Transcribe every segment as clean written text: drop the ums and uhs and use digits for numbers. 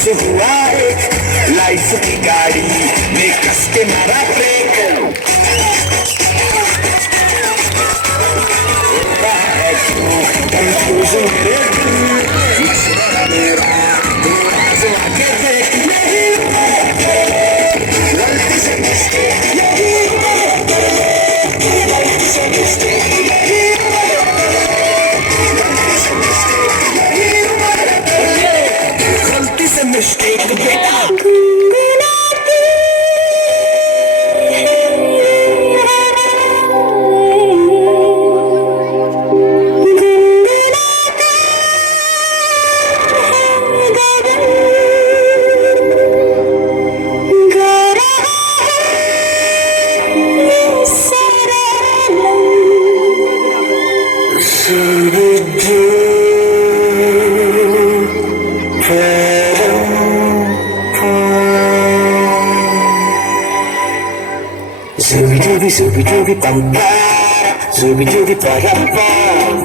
हुआ एक लाइफ की गाड़ी में कस के मारा ब्रेक कंफ्यूज मेरे दिल मसला मेरा दिल आजमा के देख नहीं गलती से मिस्टेक यही गलती से मिस्टेक यही गलती से मिस्टेक बेटा Zooby dooby bum ba, zooby dooby ba dum bum,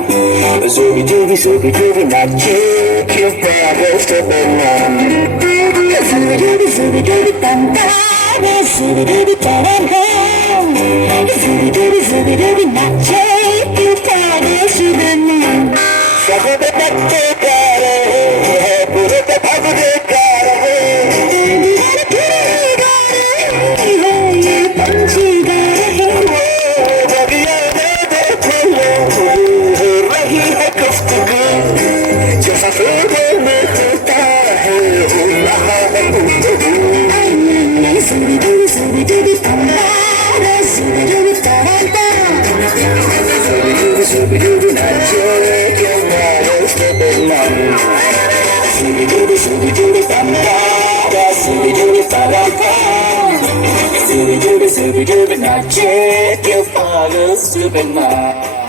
zooby dooby magic, your father's the man. Zooby dooby bum ba, zooby dooby ba dum bum, zooby dooby magic, your father's the man. सब बच्चे कर रहे हैं, पूरे तो भाग दे कर रहे हैं, ये पंछी Magic, your father's Superman.